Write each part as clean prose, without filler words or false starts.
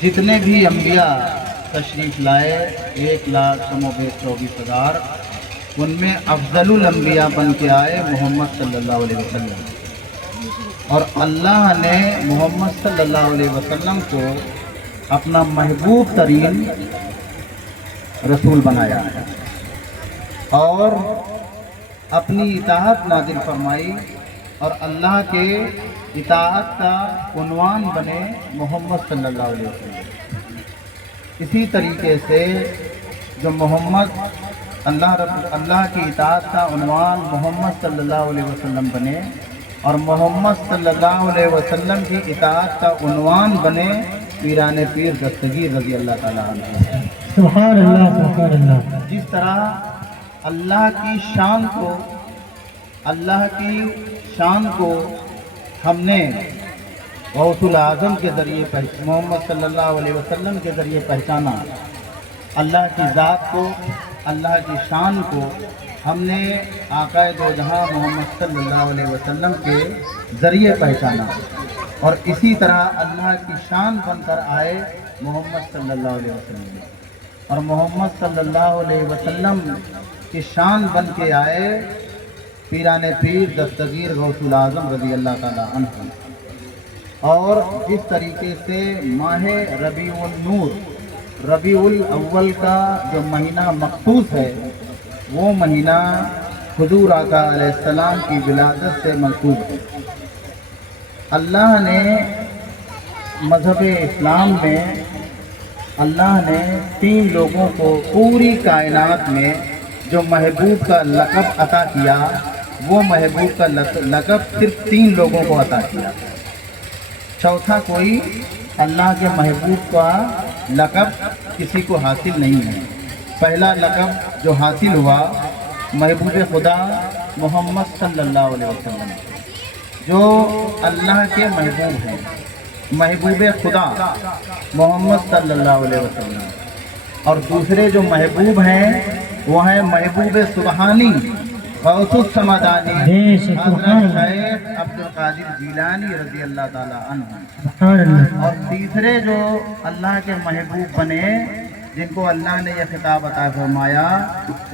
जितने भी अम्बिया तशरीफ़ लाए 1,24,000, उनमें अफजलुल अम्बिया बन के आए मोहम्मद सल्लल्लाहु अलैहि वसल्लम। और अल्लाह ने मोहम्मद सल्लल्लाहु अलैहि वसल्लम को अपना महबूब तरीन रसूल बनाया है और अपनी इताअत नाज़िल फरमाई, और अल्लाह के इताअत का उन्वान बने मोहम्मद सल्लल्लाहु अलैहि वसल्लम। इसी तरीके से जो मोहम्मद अल्लाह की इताअत का उन्वान मोहम्मद सल्लल्लाहु अलैहि वसल्लम बने, और मोहम्मद सल्लल्लाहु अलैहि वसल्लम की इताअत का उन्वान बने पीराने पीर दस्तगीर रज़ी अल्लाह ताला अन्हु। सुभान अल्लाह, सुभान अल्लाह। जिस तरह अल्लाह की शान को हमने गौसुल आज़म के ज़रिए मोहम्मद सल्लल्लाहु अलैहि वसल्लम के ज़रिए पहचाना, अल्लाह की ज़ात को, अल्लाह की शान को हमने आक़ाए दो जहां मोहम्मद सल्लल्लाहु अलैहि वसल्लम के ज़रिए पहचाना। और इसी तरह अल्लाह की शान बनकर आए मोहम्मद सल्लल्लाहु अलैहि वसल्लम, और मोहम्मद सल्लल्लाहु अलैहि वसल्लम की शान बन के आए पीराने पीर दस्तगीर गौसुल आज़म रज़ी अल्लाह ताला अन्हु। और जिस तरीके से माह रबीउल अव्वल का जो महीना मखसूस है, वो महीना हुजूर आका अलैहिस्सलाम की विलादत से मखसूस है। अल्लाह ने मज़हब इस्लाम में अल्लाह ने 3 लोगों को पूरी कायनात में जो महबूब का लक़ब अता किया, वो महबूब का लक़ब सिर्फ 3 लोगों को अता किया। चौथा कोई अल्लाह के महबूब का लक़ब किसी को हासिल नहीं है। पहला लक़ब जो हासिल हुआ महबूब खुदा मोहम्मद सल्लल्लाहु अलैहि वसल्लम, जो अल्लाह के महबूब हैं, महबूब खुदा मोहम्मद सल्लल्लाहु अलैहि वसल्लम। और दूसरे जो महबूब हैं वो हैं महबूब सुबहानी गौसुस समादानी हज़रत शेख अब्दुल कादिर जीलानी रज़ी अल्लाह ताला अन्हु। और तीसरे जो अल्लाह के महबूब बने, जिनको अल्लाह ने यह खिताब अता फरमाया,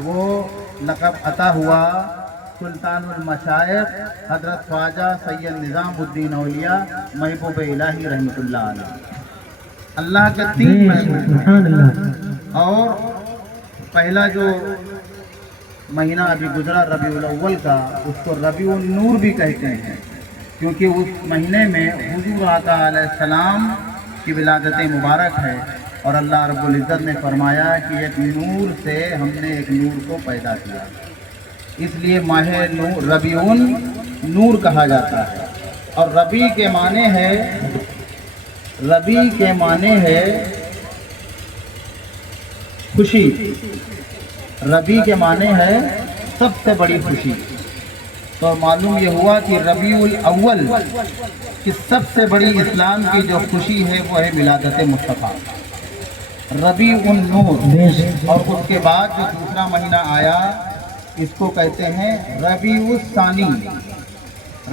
वो लक़ब अता हुआ सुल्तानुल मशाइख़ हज़रत ख्वाजा सैयद निज़ामुद्दीन औलिया महबूब इलाही रहमतुल्लाह अलैह। अल्लाह के 3 महबूब। और पहला जो महीना अभी गुजरा रबीउल अव्वल का, उसको रबीउन नूर भी कहते हैं, क्योंकि उस महीने में हुजूर आका अलैहिस्सलाम की विलादत मुबारक है। और अल्लाह रब्बुल इज़्ज़त ने फरमाया कि एक नूर से हमने एक नूर को पैदा किया, इसलिए माह रबीउन नूर कहा जाता है। और रबी के माने है खुशी। रबी के माने है सबसे बड़ी खुशी। तो मालूम ये हुआ कि रबीउल अव्वल की सबसे बड़ी इस्लाम की जो खुशी है वो है विलादत मुस्तफ़ा रबीउन नूर। और उसके बाद जो दूसरा महीना आया, इसको कहते हैं रबीउस सानी,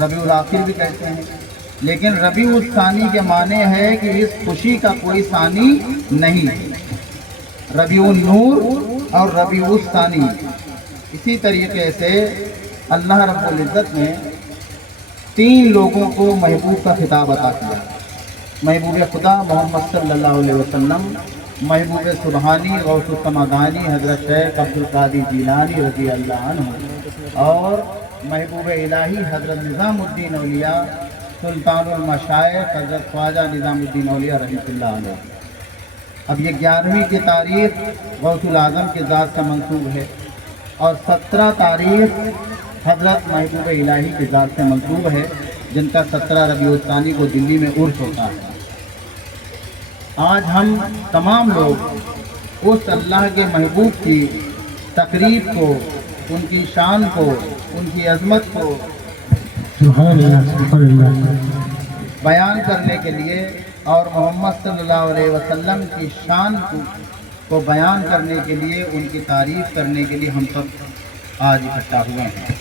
रबीउल आखिर भी कहते हैं, लेकिन रबीउस सानी के माने है कि इस खुशी का कोई सानी नहीं। रबीउन नूर और रबीउस सानी। इसी तरीके से अल्लाह रब्बुल इज़्ज़त ने 3 लोगों को महबूब का खिताब अता किया। महबूब खुदा मोहम्मद सल्लल्लाहु अलैहि वसल्लम, महबूब सुबहानी गौसुस समादानी हज़रत शेख अब्दुल कादिर जीलानी रज़ी अल्लाह अन्हु, और महबूब इलाही हज़रत निज़ामुद्दीन औलिया सुल्तानुल मशाइख़ हज़रत ख्वाजा निज़ामुद्दीन औलिया रहमतुल्लाह अलैह। अब ये 11वीं की तारीख़ गौसुल आज़म के ज़ात से मंसूब है, और 17 तारीख़ हज़रत महबूब इलाही के ज़ात से मंसूब है, जिनका 17 रबीउल सानी को दिल्ली में उर्स होता है। आज हम तमाम लोग उस अल्लाह के महबूब की तकरीब को, उनकी शान को, उनकी अज़मत को बयान करने के लिए और मोहम्मद सल्लल्लाहु अलैहि वसल्लम की शान को बयान करने के लिए, उनकी तारीफ़ करने के लिए हम सब आज इकट्ठा हुए हैं।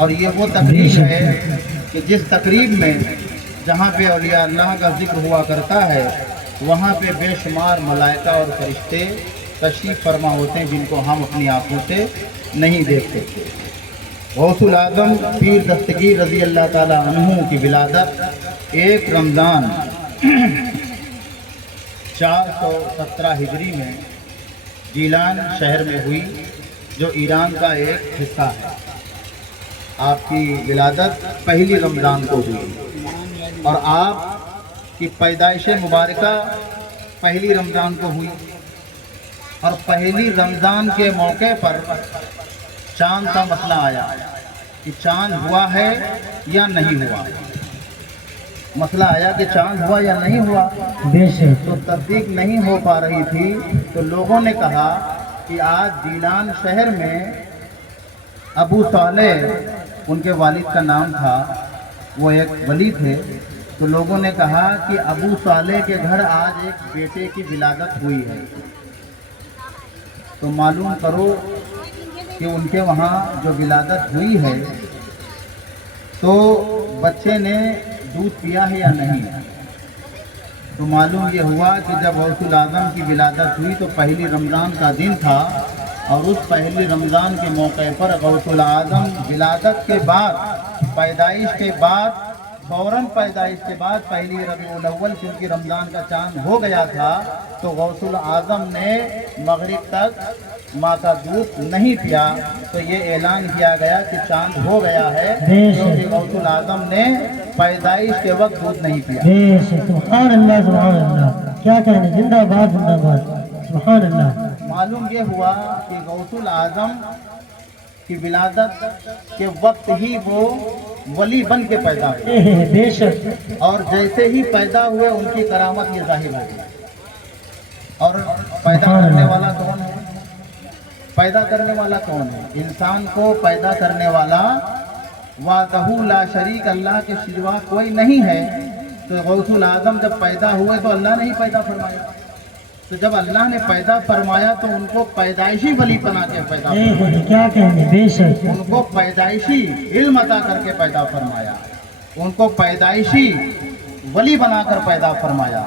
और ये वो तकरीब है कि जिस तकरीब में जहाँ पे औलिया अल्लाह का जिक्र हुआ करता है, वहाँ पे बेशुमार मलाइका और फरिश्ते तशरीफ़ फरमा होते हैं जिनको हम अपनी आँखों से नहीं देख सकते। गौसुल आज़म पीर दस्तगीर रज़ी अल्लाह ताला अन्हु की विलादत 1 रमज़ान 417 हिजरी में जीलान शहर में हुई, जो ईरान का एक हिस्सा है। आपकी विलादत पहली रमज़ान को हुई और आपकी पैदाइश मुबारका पहली रमज़ान को हुई। और पहली रमज़ान के मौके पर चाँद का मसला आया कि चाँद हुआ है या नहीं हुआ। मसला आया कि चाँद हुआ या नहीं हुआ, बेशक तो तस्दीक नहीं हो पा रही थी। तो लोगों ने कहा कि आज जीलान शहर में अबू सालेह, उनके वालिद का नाम था, वो एक वली थे। तो लोगों ने कहा कि अबू सालेह के घर आज एक बेटे की विलादत हुई है, तो मालूम करो कि उनके वहाँ जो विलादत हुई है तो बच्चे ने दूध पिया है या नहीं। तो मालूम ये हुआ कि जब गौसुल आज़म की विलादत हुई तो पहली रमज़ान का दिन था, और उस पहली रमज़ान के मौके पर गौसुल आज़म विलादत के बाद, पैदाइश के बाद, फौरन पैदाइश के बाद पहली रबीउल अव्वल क्योंकि रमज़ान का चाँद हो गया था, तो गौसुल आज़म ने मगरिब तक माँ का दूध नहीं पिया। तो ये ऐलान किया गया कि चाँद हो गया है, क्योंकि गौसुल आज़म ने पैदाइश के वक्त दूध नहीं पिया। बेशक सुभान अल्लाह सुभान अल्लाह, क्या कहने, जिंदाबाद जिंदाबाद, सुभान अल्लाह। मालूम ये हुआ कि गौसुल आज़म की विलादत के वक्त ही वो वली बन के पैदा हुए, बेशक, और जैसे ही पैदा हुए उनकी करामत ये जाहिर हो गई। और पैदा करने वाला कौन है? पैदा करने वाला कौन है? इंसान को पैदा करने वाला वाहदहू ला शरीक, अल्लाह के सिवा कोई नहीं है। तो गौसुल आज़म जब पैदा हुए तो अल्लाह ने ही पैदा फरमाया। तो जब अल्लाह ने पैदा फरमाया तो उनको पैदाइशी वली बना के पैदा फरमाया। क्या कहने, बेशक, उनको पैदाइशी इल्म अता करके पैदा फरमाया, उनको पैदाइशी वली बनाकर पैदा फरमाया।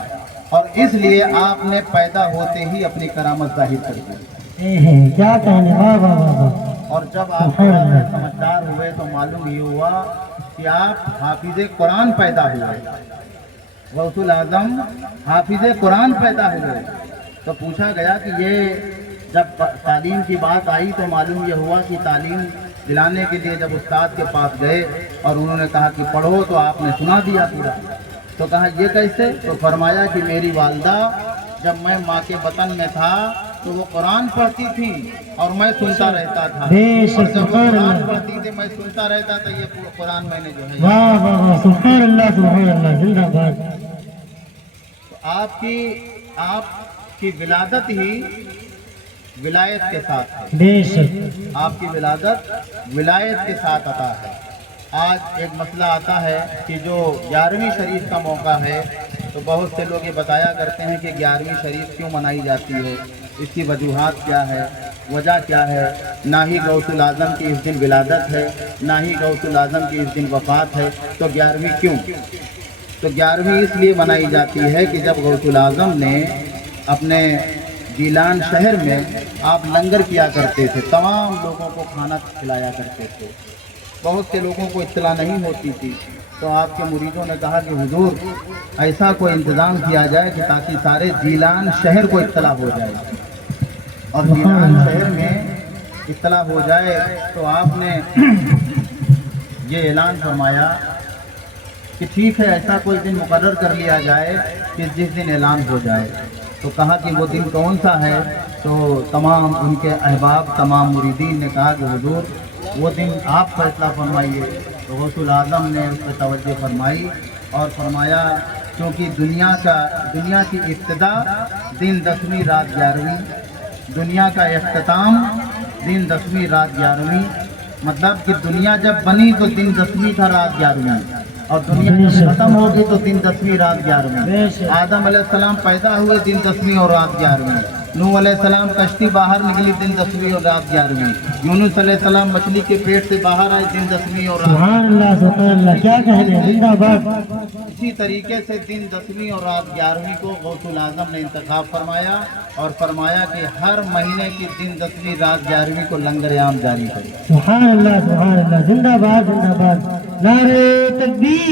और इसलिए आपने पैदा होते ही अपनी करामत जाहिर कर दी। क्या कहने, वाह वाह वाह वाह। और जब आप समझदार हुए तो मालूम ये हुआ कि आप हाफिज़े कुरान पैदा हुए। गौसुल आज़म हाफिज़े कुरान पैदा हुए। तो पूछा गया कि ये जब तालीम की बात आई तो मालूम ये हुआ कि तालीम दिलाने के लिए जब उस्ताद के पास गए और उन्होंने कहा कि पढ़ो, तो आपने सुना दिया पूरा। तो कहा ये कैसे? तो फरमाया कि मेरी वालदा जब मैं माँ के बतन में था तो वो कुरान पढ़ती थी और मैं सुनता रहता था, और जब वो कुरान पढ़ती थी मैं सुनता रहता था। ये कुरान मैंने जो है, वाह वाह वाह, सुभान अल्लाह सुभान अल्लाह, जिंदाबाद। तो आपकी विलादत ही विलायत के साथ है। बेशक, आपकी विलादत विलायत के साथ आता है। आज एक मसला आता है कि जो 11वीं शरीफ का मौका है, तो बहुत से लोग ये बताया करते हैं कि 11वीं शरीफ क्यों मनाई जाती है, इसकी वजूहात क्या है, वजह क्या है। ना ही गौसुल आज़म की इस दिन विलादत है, ना ही गौसुल आज़म की इस दिन वफ़ात है, तो 11वीं क्यों? तो 11वीं इसलिए मनाई जाती है कि जब गौसुल आज़म ने अपने जीलान शहर में आप लंगर किया करते थे, तमाम लोगों को खाना खिलाया करते थे। बहुत से लोगों को इत्तला नहीं होती थी, तो आपके मुरीदों ने कहा कि हुजूर ऐसा कोई इंतज़ाम किया जाए कि ताकि सारे जीलान शहर को इत्तला हो जाए, और जीलान शहर में इत्तला हो जाए। तो आपने ये ऐलान फरमाया कि ठीक है, ऐसा कोई दिन मुकर्रर कर लिया जाए कि जिस दिन ऐलान हो जाए। तो कहा कि वो दिन कौन सा है? तो तमाम उनके अहबाब, तमाम मुरीदीन ने कहा कि हुजूर वो दिन आप फैसला फरमाइए। तो गौसुल आज़म ने उस पर तवज्जो फरमाई और फरमाया क्योंकि दुनिया की इब्तिदा दिन 10वीं रात 11वीं, दुनिया का इख्तिताम दिन 10वीं रात 11वीं, मतलब कि दुनिया जब बनी तो दिन 10वीं था रात 11वीं, और दुनिया जब खत्म होगी तो दिन 10वीं रात 11वीं। आदम अलैहिस्सलाम पैदा हुए दिन 10वीं और रात 11वीं, नूह अलैहिस्सलाम कश्ती बाहर निकली दिन 10वीं और रात 11वीं। यूनुस अलैहिस्सलाम मछली के पेट से बाहर आए दिन 10वीं और रात। सुभान अल्लाह, क्या कहने, जिंदाबाद। इसी तरीके से दिन 10वीं और रात 11वीं को गौसुल आजम ने इंतखाब फरमाया और फरमाया कि हर महीने की दिन 10वीं रात 11वीं को लंगर आम जारी करें। सुभान अल्लाह, जिंदाबाद जिंदाबाद, नारे तकबीर।